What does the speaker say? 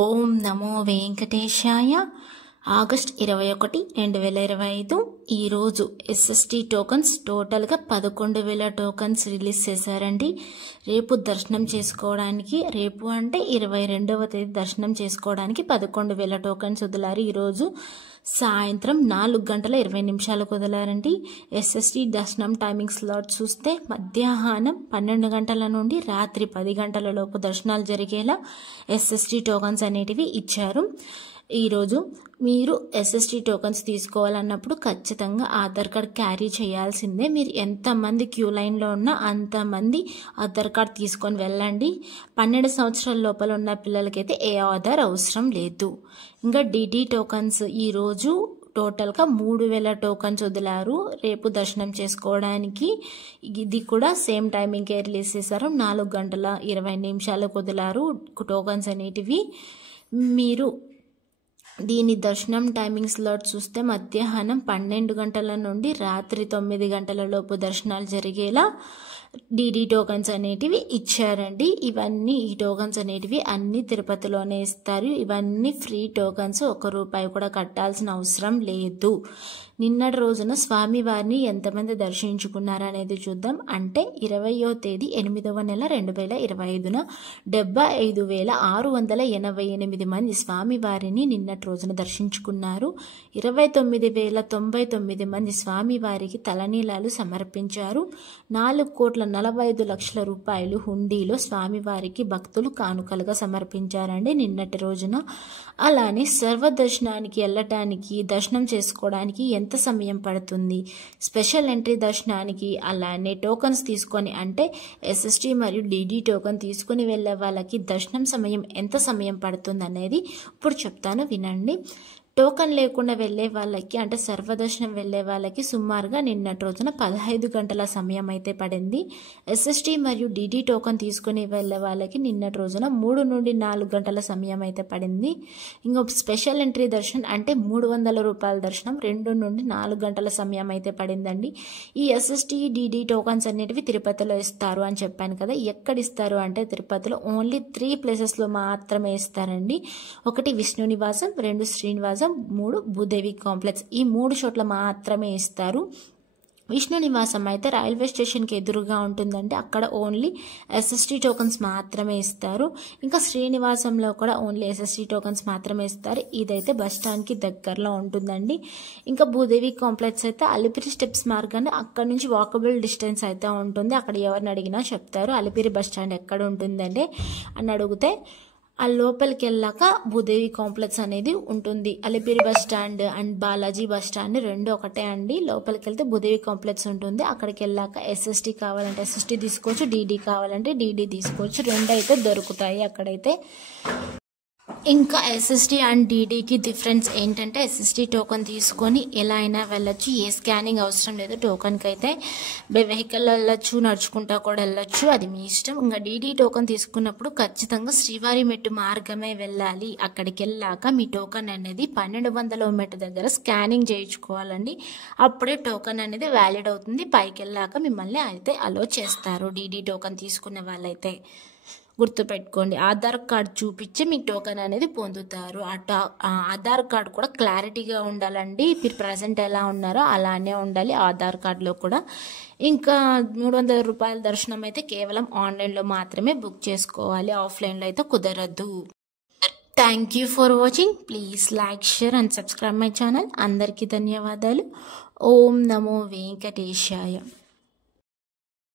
ఓం నమో వెంకటేశాయ. August 21, 2025 ఈరోజు SST tokens టోటల్గా 11,000 tokens release చేశారండి. రేపు దర్శనం చేసుకోవడానికి, రేపు అంటే 22వ తేదీ దర్శనం చేసుకోవడానికి 11,000 టోకన్స్ వదిలారు. ఈరోజు సాయంత్రం 4:20 వదిలారండి. ఎస్ఎస్టీ దర్శనం టైమింగ్ స్లాట్ చూస్తే మధ్యాహ్నం 12 గంటల నుండి రాత్రి 10 గంటల లోపు దర్శనాలు జరిగేలా ఎస్ఎస్టీ టోకన్స్ అనేటివి ఇచ్చారు. ఈరోజు మీరు ఎస్ఎస్టీ టోకన్స్ తీసుకోవాలన్నప్పుడు ఖచ్చితంగా ఆధార్ కార్డ్ క్యారీ చేయాల్సిందే. మీరు ఎంతమంది క్యూ లైన్లో ఉన్నా అంతమంది ఆధార్ కార్డ్ తీసుకొని వెళ్ళండి. 12 సంవత్సరాల లోపల ఉన్న పిల్లలకైతే ఏ ఆధార్ అవసరం లేదు. ఇంకా డిడి టోకన్స్ ఈరోజు టోటల్గా 3,000 టోకన్స్ వదిలారు రేపు దర్శనం చేసుకోవడానికి. ఇది కూడా సేమ్ టైమింగ్కే రిలీజ్ చేశారు. 4:20 వదిలారు టోకన్స్ అనేటివి. మీరు దీని దర్శనం టైమింగ్ స్లాట్ చూస్తే మధ్యాహ్నం 12 గంటల నుండి రాత్రి 9 గంటల లోపు దర్శనాలు జరిగేలా డిడి టోకన్స్ అనేటివి ఇచ్చారండి. ఇవన్నీ ఈ టోకన్స్ అనేటివి అన్ని తిరుపతిలోనే ఇస్తారు. ఇవన్నీ ఫ్రీ టోకన్స్, ₹1 కూడా కట్టాల్సిన అవసరం లేదు. నిన్నటి రోజున స్వామివారిని ఎంతమంది దర్శించుకున్నారనేది చూద్దాం. అంటే 20వ తేదీ 8వ నెల 2025న 75,688 మంది స్వామివారిని నిన్నటి రోజున దర్శించుకున్నారు. 29,099 మంది స్వామివారికి తలనీలాలు సమర్పించారు. 4,45,00,000 రూపాయలు హుండీలో స్వామివారికి భక్తులు కానుకలుగా సమర్పించారండి నిన్నటి రోజున. అలానే సర్వదర్శనానికి వెళ్ళటానికి, దర్శనం చేసుకోవడానికి ఎంత సమయం పడుతుంది, స్పెషల్ ఎంట్రీ దర్శనానికి, అలానే టోకన్స్ తీసుకొని అంటే ఎస్ఎస్టీ మరియు డిడి టోకన్ తీసుకొని వెళ్ళే వాళ్ళకి దర్శనం సమయం ఎంత సమయం పడుతుంది అనేది ఇప్పుడు చెప్తాను, వినండి. టోకన్ లేకుండా వెళ్ళే వాళ్ళకి అంటే సర్వదర్శనం వెళ్ళే వాళ్ళకి సుమారుగా నిన్నటి రోజున 15 గంటల సమయం అయితే పడింది. ఎస్ఎస్టీ మరియు డిడి టోకన్ తీసుకుని వెళ్ళే వాళ్ళకి నిన్నటి రోజున 3 నుండి 4 గంటల సమయం అయితే పడింది. ఇంకొక స్పెషల్ ఎంట్రీ దర్శనం అంటే ₹300 దర్శనం 2 నుండి 4 గంటల సమయం అయితే పడిందండి. ఈ ఎస్ఎస్టీ డిడి టోకన్స్ అనేటివి తిరుపతిలో ఇస్తారు అని చెప్పాను కదా. ఎక్కడ ఇస్తారు అంటే తిరుపతిలో ఓన్లీ 3 ప్లేసెస్లో మాత్రమే ఇస్తారండి. 1 విష్ణు నివాసం, 2 శ్రీనివాసం, 3 భూదేవి కాంప్లెక్స్. ఈ 3 చోట్ల మాత్రమే ఇస్తారు. విష్ణు నివాసం అయితే రైల్వే స్టేషన్కి ఎదురుగా ఉంటుందండి. అక్కడ ఓన్లీ ఎస్ఎస్టీ టోకన్స్ మాత్రమే ఇస్తారు. ఇంకా శ్రీనివాసంలో కూడా ఓన్లీ ఎస్ఎస్టీ టోకన్స్ మాత్రమే ఇస్తారు. ఇదైతే బస్ స్టాండ్కి దగ్గరలో ఉంటుందండి. ఇంకా భూదేవి కాంప్లెక్స్ అయితే అలిపిరి స్టెప్స్ మార్గాన్ని అక్కడ నుంచి వాకబుల్ డిస్టెన్స్ అయితే ఉంటుంది. అక్కడ ఎవరిని అడిగినా చెప్తారు అలిపిరి బస్ స్టాండ్ ఎక్కడ ఉంటుందండి అని అడిగితే. ఆ లోపలికి వెళ్ళాక భూదేవి కాంప్లెక్స్ అనేది ఉంటుంది. Alipiri bus stand and Balaji bus stand 2 ఒకటే అండి. లోపలికి వెళ్తే భూదేవి కాంప్లెక్స్ ఉంటుంది. అక్కడికి వెళ్ళాక ఎస్ఎస్టీ కావాలంటే ఎస్ఎస్టీ తీసుకోవచ్చు, డిడి కావాలంటే డిడి తీసుకోవచ్చు. 2 అయితే దొరుకుతాయి అక్కడైతే. ఇంకా ఎస్ఎస్టీ అండ్ డిడికి డిఫరెన్స్ ఏంటంటే ఎస్ఎస్టీ టోకన్ తీసుకొని ఎలా అయినా వెళ్ళొచ్చు, ఏ స్కానింగ్ అవసరం లేదు. టోకన్కి అయితే వెహికల్ వెళ్ళొచ్చు, నడుచుకుంటా కూడా వెళ్ళొచ్చు, అది మీ ఇష్టం. ఇంకా డిడి టోకన్ తీసుకున్నప్పుడు ఖచ్చితంగా శ్రీవారి మెట్టు మార్గమే వెళ్ళాలి. అక్కడికి వెళ్ళాక మీ టోకన్ అనేది 1200వ మెట్టు దగ్గర స్కానింగ్ చేయించుకోవాలండి. అప్పుడే టోకన్ అనేది వ్యాలిడ్ అవుతుంది. పైకి వెళ్ళాక మిమ్మల్ని అయితే అలో చేస్తారు డిడి టోకన్ తీసుకున్న వాళ్ళైతే. గుర్తుపెట్టుకోండి, ఆధార్ కార్డ్ చూపించి మీకు టోకన్ అనేది పొందుతారు. ఆధార్ కార్డ్ కూడా క్లారిటీగా ఉండాలండి. మీరు ప్రజెంట్ ఎలా ఉన్నారో అలానే ఉండాలి ఆధార్ కార్డులో కూడా. ఇంకా ₹300 దర్శనం అయితే కేవలం ఆన్లైన్లో మాత్రమే బుక్ చేసుకోవాలి, ఆఫ్లైన్లో అయితే కుదరదు. Thank you for watching. Please like, share and subscribe my channel. అందరికీ ధన్యవాదాలు. ఓం నమో వెంకటేశాయ.